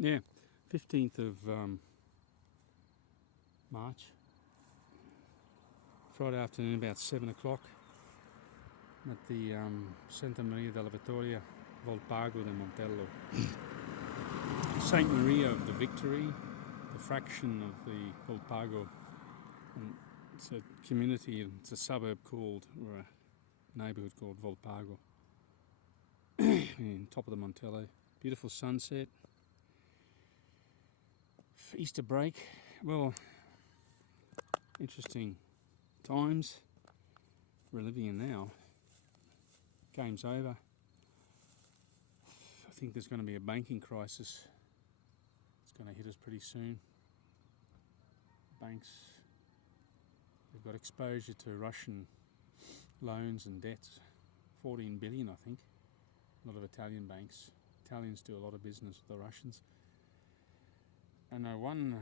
Yeah, 15th of March, Friday afternoon, about 7 o'clock, at the Santa Maria della Vittoria, Volpago de Montello. Saint Maria of the Victory, the fraction of the Volpago. And it's a community, it's a suburb called, or a neighbourhood called Volpago, in top of the Montello. Beautiful sunset. Easter break, well, interesting times we're living in now. Game's over. I think there's going to be a banking crisis. It's going to hit us pretty soon. Banks, they've got exposure to Russian loans and debts. 14 billion, I think. A lot of Italian banks. Italians do a lot of business with the Russians. I know one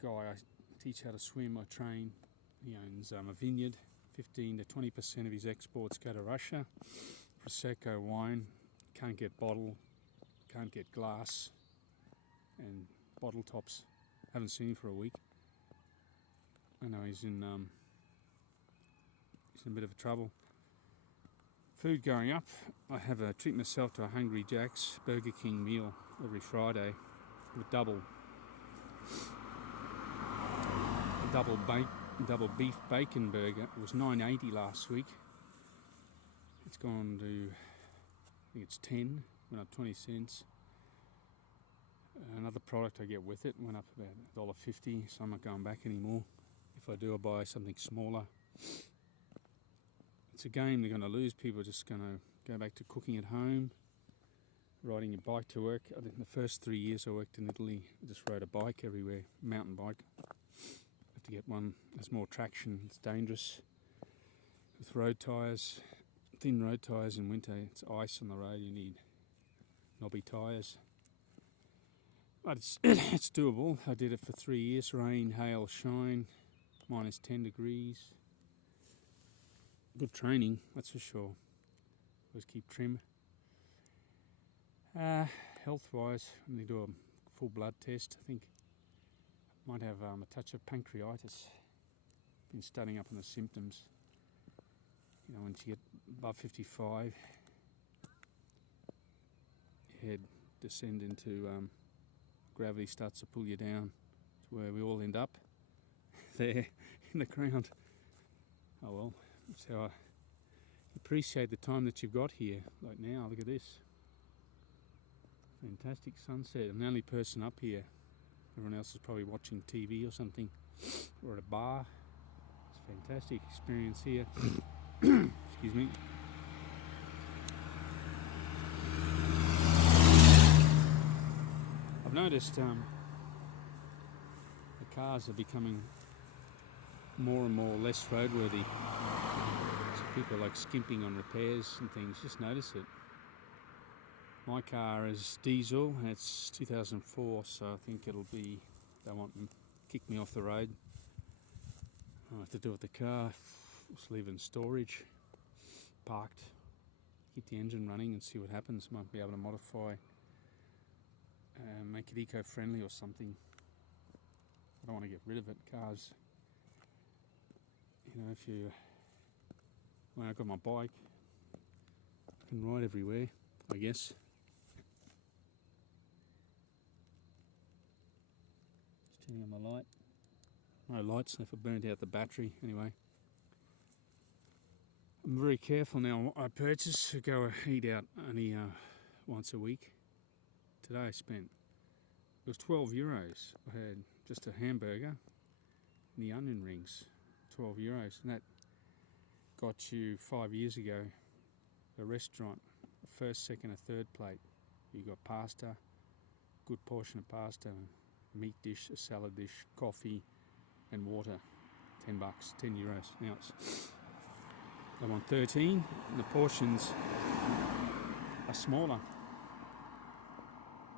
guy I teach how to swim or train. He owns a vineyard. 15 to 20% of his exports go to Russia. Prosecco wine, can't get bottle, can't get glass, and bottle tops. Haven't seen him for a week. I know he's in a bit of trouble. Food going up. I treat myself to a Hungry Jack's Burger King meal every Friday with double beef bacon burger. It was $9.80 last week. It's gone to, I think it's 10, went up 20 cents. Another product I get with it went up about $1.50, so I'm not going back anymore. If I do, I'll buy something smaller. It's a game they're going to lose. People are just going to go back to cooking at home, riding a bike to work. I think the first 3 years I worked in Italy, I just rode a bike everywhere, mountain bike. Have to get one that's more traction. It's dangerous with road tyres, thin road tyres in winter. It's ice on the road. You need knobby tyres. But it's doable. I did it for 3 years. Rain, hail, shine, minus 10 degrees. Good training, that's for sure. Always keep trim. Health-wise, I'm going to do a full blood test. I think might have a touch of pancreatitis. Been studying up on the symptoms. You know, once you get above 55, your head descend into gravity starts to pull you down to where we all end up there in the ground. Oh well, that's how I appreciate the time that you've got here. Like now, look at this. Fantastic sunset. I'm the only person up here. Everyone else is probably watching TV or something, or at a bar. It's a fantastic experience here. Excuse me. I've noticed the cars are becoming more and more less roadworthy. So people are like skimping on repairs and things. Just notice it. My car is diesel and it's 2004, so I think they won't kick me off the road. I'll have to do with the car. Just leave it in storage, parked, keep the engine running and see what happens. Might be able to modify, make it eco-friendly or something. I don't want to get rid of it. Cars, you know, when I got my bike, I can ride everywhere, I guess. Just turning on my light. No lights, if I burnt out the battery. Anyway, I'm very careful now what I purchase. I go eat out only once a week. Today I spent, it was €12. I had just a hamburger and the onion rings, €12, and that got you 5 years ago a restaurant, a first, second, a third plate. You got pasta, good portion of pasta, a meat dish, a salad dish, coffee, and water. €10, €10. Now I want 13, and the portions are smaller.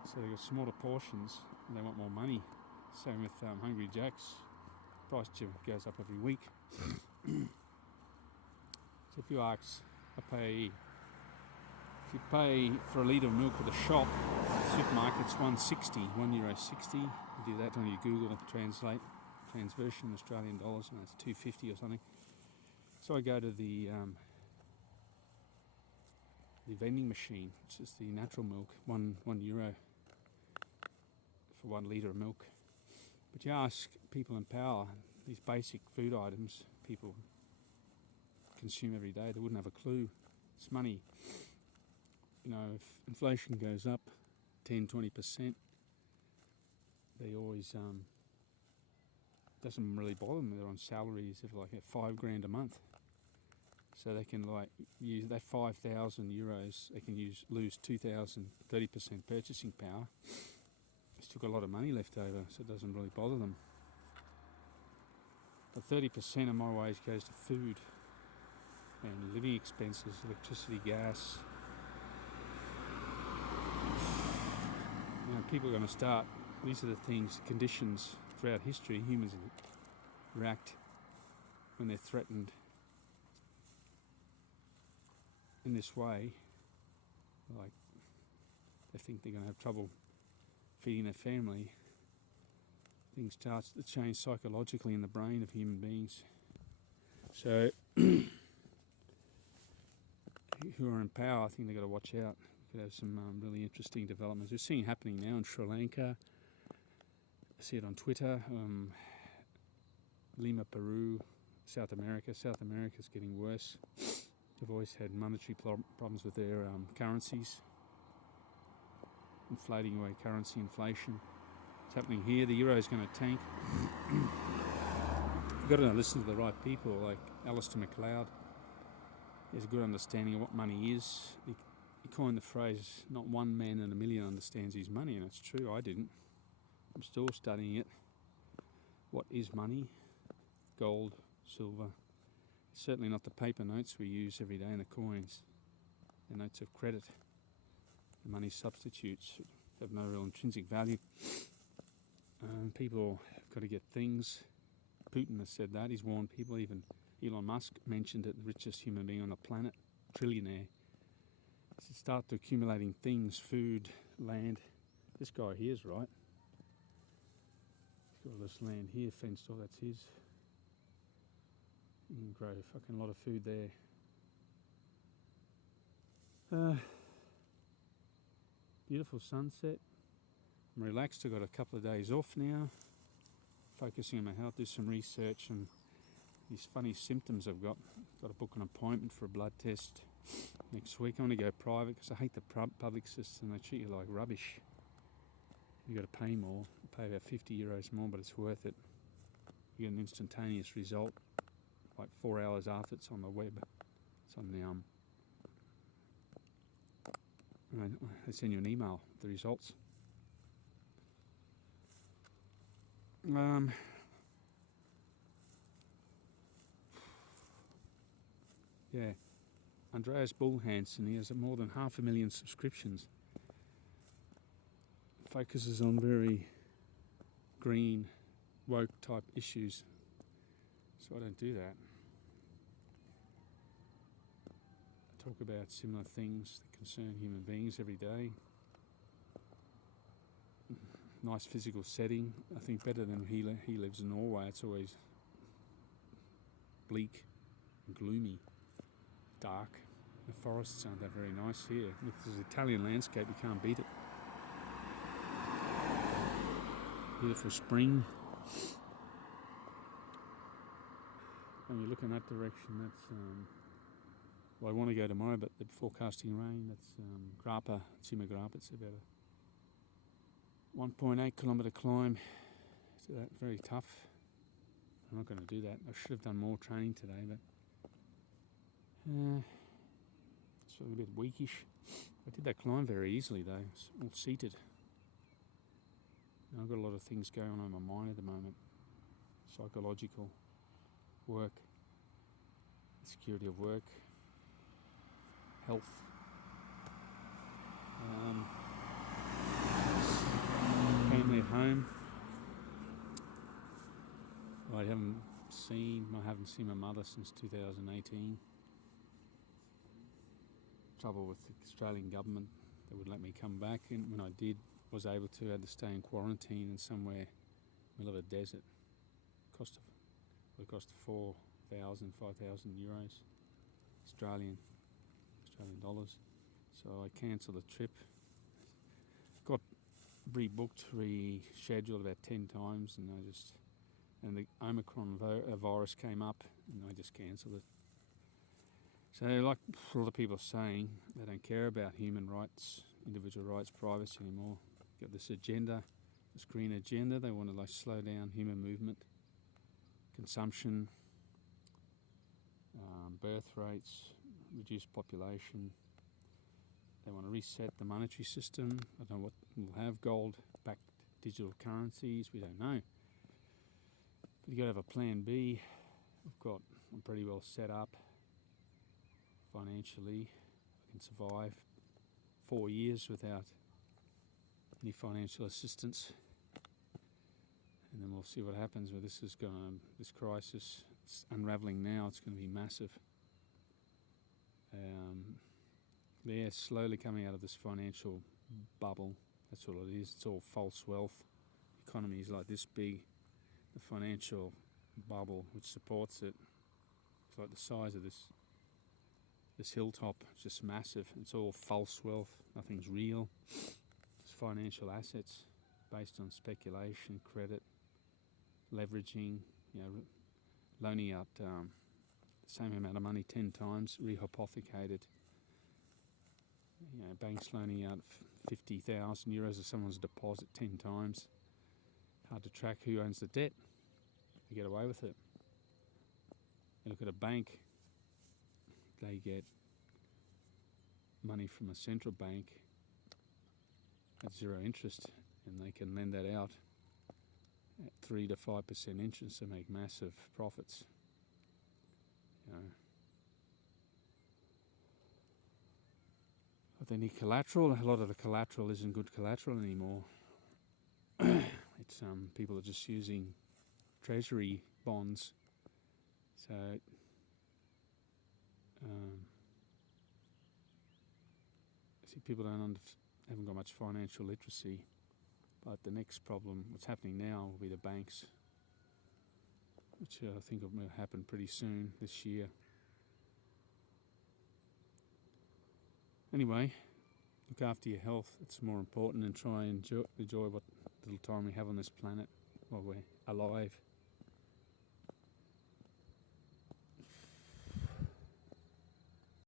So they've got smaller portions, and they want more money. Same with Hungry Jack's. Price goes up every week. So if you pay for a litre of milk at the shop, supermarket's €1.60. You do that on your Google Translate transversion Australian dollars, and it's $2.50 or something. So I go to the vending machine, which is the natural milk, €1 for 1 litre of milk. But you ask people in power, these basic food items people consume every day, they wouldn't have a clue. It's money. You know, if inflation goes up 10-20%, they always doesn't really bother them. They're on salaries of like $5,000 a month, so they can like use that €5,000. They can lose 2,000, 30% purchasing power. They still got a lot of money left over, so it doesn't really bother them. But 30% of my wage goes to food and living expenses, electricity, gas. You know, people are going to start. These are the things, conditions throughout history humans react when they're threatened in this way. Like they think they're going to have trouble feeding their family. Things start to change psychologically in the brain of human beings. So who are in power, I think they've got to watch out. Could have some really interesting developments. We're seeing happening now in Sri Lanka. I see it on Twitter. Lima, Peru, South America. South America's getting worse. They've always had monetary problems with their currencies, inflating away currency inflation. It's happening here. The euro is going to tank. You've got to listen to the right people, like Alistair McLeod. He has a good understanding of what money is. He coined the phrase, not one man in a million understands his money, and it's true, I didn't. I'm still studying it. What is money? Gold, silver. It's certainly not the paper notes we use every day in the coins. The notes of credit. The money substitutes have no real intrinsic value. People have got to get things. Putin has said that. He's warned people. Even Elon Musk mentioned it, the richest human being on the planet, trillionaire. So start to accumulating things, food, land. This guy here's right. He's got all this land here fenced off, that's his. You can grow a fucking lot of food there. Beautiful sunset. I'm relaxed. I've got a couple of days off now. Focusing on my health, do some research and these funny symptoms I've got. Got to book an appointment for a blood test next week. I'm going to go private because I hate the public system. They treat you like rubbish. You've got to pay more. Pay about €50 more, but it's worth it. You get an instantaneous result, like 4 hours after it's on the web. It's on the they send you an email with the results. Yeah, Andreas Bull Hansen, he has more than 500,000 subscriptions. Focuses on very green, woke type issues. So I don't do that. I talk about similar things that concern human beings every day. Nice physical setting. I think better than he lives in Norway. It's always bleak and gloomy, dark. The forests aren't that very nice here. Look, this is Italian landscape, you can't beat it. Beautiful spring. And you look in that direction, that's well, I want to go tomorrow, but they're forecasting rain. That's Grappa, Cima Grappa. It's about a 1.8 kilometre climb. So that's very tough. I'm not going to do that. I should have done more training today, but it's a little bit weakish. I did that climb very easily though. It's all seated. I've got a lot of things going on in my mind at the moment. Psychological, work, security of work, health. Family at home. I haven't seen my mother since 2018. Trouble with the Australian government, they would let me come back, and when I did, was able to, had to stay in quarantine in somewhere middle of a desert. It cost 4,000, 5,000 euros, Australian dollars. So I cancelled the trip. Got rebooked, rescheduled about 10 times, and the Omicron virus came up, and I just cancelled it. So, like a lot of people are saying, they don't care about human rights, individual rights, privacy anymore. Got this agenda, this green agenda. They want to like slow down human movement, consumption, birth rates, reduce population. They want to reset the monetary system. I don't know what we'll have, gold-backed digital currencies. We don't know. But you got to have a plan B. I'm pretty well set up financially. I can survive 4 years without any financial assistance, and then we'll see what happens. Where this crisis, it's unraveling now. It's going to be massive. They're slowly coming out of this financial bubble. That's all it is. It's all false wealth. The economy is like this big. The financial bubble which supports it, it's like the size of this hilltop. It's just massive. It's all false wealth. Nothing's real. It's financial assets based on speculation, credit, leveraging, loaning out the same amount of money 10 times, rehypothecated. Banks loaning out 50,000 euros of someone's deposit 10 times. Hard to track who owns the debt. They get away with it. You look at a bank, they get money from a central bank at 0 interest, and they can lend that out at 3 to 5% interest and make massive profits. But they need collateral. A lot of the collateral isn't good collateral anymore. It's people are just using treasury bonds. So see, people haven't got much financial literacy. But the next problem, what's happening now, will be the banks, which I think will happen pretty soon this year. Anyway, look after your health. It's more important, and try and enjoy what little time we have on this planet while we're alive.